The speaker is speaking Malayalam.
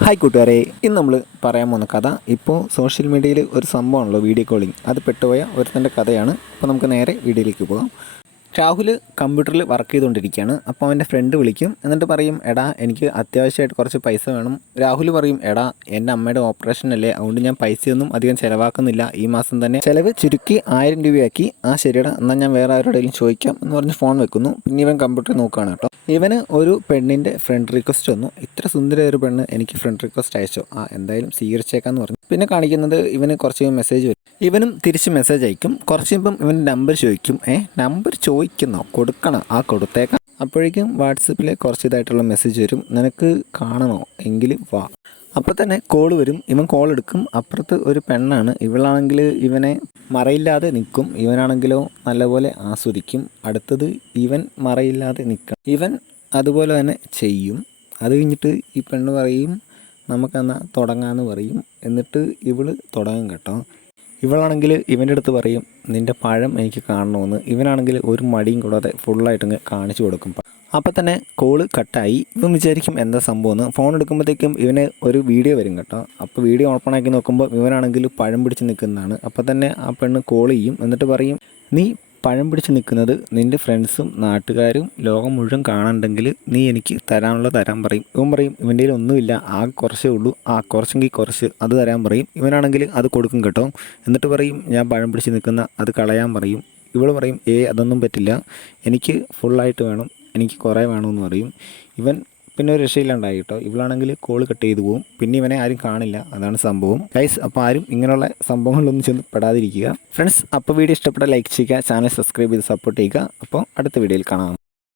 ഹായ് കൂട്ടുകാരെ, ഇന്ന് നമ്മൾ പറയാൻ പോകുന്ന കഥ ഇപ്പോൾ സോഷ്യൽ മീഡിയയിൽ ഒരു സംഭവമാണല്ലോ വീഡിയോ കോളിംഗ്. അത് പെട്ടുപോയ ഒരുത്തൻ്റെ കഥയാണ്. അപ്പോൾ നമുക്ക് നേരെ വീഡിയോയിലേക്ക് പോകാം. രാഹുൽ കമ്പ്യൂട്ടറിൽ വർക്ക് ചെയ്തുകൊണ്ടിരിക്കുകയാണ്. അപ്പോൾ അവൻ്റെ ഫ്രണ്ട് വിളിക്കും, എന്നിട്ട് പറയും, എടാ എനിക്ക് അത്യാവശ്യമായിട്ട് കുറച്ച് പൈസ വേണം. രാഹുൽ പറയും, എടാ എൻ്റെ അമ്മയുടെ ഓപ്പറേഷൻ അല്ലേ, അതുകൊണ്ട് ഞാൻ പൈസയൊന്നും അധികം ചിലവാക്കുന്നില്ല, ഈ മാസം തന്നെ ചിലവ് ചുരുക്കി 1000 രൂപയാക്കി. ആ ശരിയടാ, എന്നാൽ ഞാൻ വേറെ ആരോടെങ്കിലും ചോദിക്കാം എന്ന് പറഞ്ഞ് ഫോൺ വെക്കുന്നു. പിന്നെ ഇവൻ കമ്പ്യൂട്ടറിൽ നോക്കുകയാണ് കേട്ടോ. ഇവന് ഒരു പെണ്ണിൻ്റെ ഫ്രണ്ട് റിക്വസ്റ്റ് വന്നു. ഇത്ര സുന്ദര ഒരു പെണ്ണ് എനിക്ക് ഫ്രണ്ട് റിക്വസ്റ്റ് അയച്ചോ, എന്തായാലും സ്വീകരിച്ചേക്കാന്ന് പറഞ്ഞു. പിന്നെ കാണിക്കുന്നത് ഇവന് കുറച്ച് മെസ്സേജ് വരും. ഇവനും തിരിച്ച് മെസ്സേജ് അയക്കും. കുറച്ച് കഴിയുമ്പം ഇവൻ നമ്പർ ചോദിക്കും. നമ്പർ ചോദിക്കുന്നോ, കൊടുക്കണം, കൊടുത്തേക്കാം. അപ്പോഴേക്കും വാട്സപ്പിൽ കുറച്ച് ഇതായിട്ടുള്ള മെസ്സേജ് വരും, നിനക്ക് കാണണോ എങ്കിൽ വാ. അപ്പോൾ തന്നെ കോൾ വരും. ഇവൻ കോൾ എടുക്കും. അപ്പുറത്ത് ഒരു പെണ്ണാണ്. ഇവളാണെങ്കിൽ ഇവനെ മറയില്ലാതെ നിൽക്കും, ഇവനാണെങ്കിലോ നല്ലപോലെ ആസ്വദിക്കും. അടുത്തത് ഇവൻ മറയില്ലാതെ നിൽക്കണം, ഇവൻ അതുപോലെ തന്നെ ചെയ്യും. അത് കഴിഞ്ഞിട്ട് ഈ പെണ്ണ് പറയും, നമുക്കെന്നാൽ തുടങ്ങാമെന്ന് പറയും. എന്നിട്ട് ഇവൾ തുടങ്ങും കേട്ടോ. ഇവളാണെങ്കിൽ ഇവൻ്റെ അടുത്ത് പറയും, നിൻ്റെ പഴം എനിക്ക് കാണണമെന്ന്. ഇവനാണെങ്കിൽ ഒരു മടിയും കൂടാതെ ഫുള്ളായിട്ടങ്ങ് കാണിച്ചു കൊടുക്കും. അപ്പോൾ തന്നെ കോള് കട്ടായി. ഇവൻ വിചാരിക്കും എന്താ സംഭവമെന്ന്. ഫോൺ എടുക്കുമ്പോഴത്തേക്കും ഇവന് ഒരു വീഡിയോ വരും കേട്ടോ. അപ്പോൾ വീഡിയോ ഓപ്പണാക്കി നോക്കുമ്പോൾ ഇവനാണെങ്കിൽ പഴം പിടിച്ച് നിൽക്കുന്നതാണ്. അപ്പോൾ തന്നെ ആ പെണ്ണ് കോൾ ചെയ്യും. എന്നിട്ട് പറയും, നീ പഴം പിടിച്ച് നിൽക്കുന്നത് നിൻ്റെ ഫ്രണ്ട്സും നാട്ടുകാരും ലോകം മുഴുവൻ കാണണ്ടെങ്കിൽ നീ എനിക്ക് തരാനുള്ള തരാൻ പറയും. ഇവൻ പറയും, ഇവൻ്റെ കയ്യിൽ ഒന്നുമില്ല, കുറച്ചേ ഉള്ളൂ, കുറച്ചെങ്കിൽ കുറച്ച് അത് തരാൻ പറയും. ഇവനാണെങ്കിൽ അത് കൊടുക്കും കേട്ടോ. എന്നിട്ട് പറയും, ഞാൻ പഴം പിടിച്ച് നിൽക്കുന്ന അത് കളയാൻ പറയും. ഇവൾ പറയും, അതൊന്നും പറ്റില്ല, എനിക്ക് ഫുള്ളായിട്ട് വേണം, എനിക്ക് കുറേ വേണമെന്ന് പറയും. ഇവൻ പിന്നെ ഒരു രക്ഷയില്ലാണ്ടായി കേട്ടോ. ഇവളാണെങ്കിൽ കോൾ കട്ട് ചെയ്തു പോകും. പിന്നെ ഇവനെ ആരും കാണില്ല, അതാണ് സംഭവം ഗൈസ്. അപ്പോൾ ആരും ഇങ്ങനെയുള്ള സംഭവങ്ങളിലൊന്നും ചെന്ന് പെടാതിരിക്കുക ഫ്രണ്ട്സ്. അപ്പോൾ വീഡിയോ ഇഷ്ടപ്പെട്ട ലൈക്ക് ചെയ്യുക, ചാനൽ സബ്സ്ക്രൈബ് ചെയ്ത് സപ്പോർട്ട് ചെയ്യുക. അപ്പോൾ അടുത്ത വീഡിയോയിൽ കാണാം.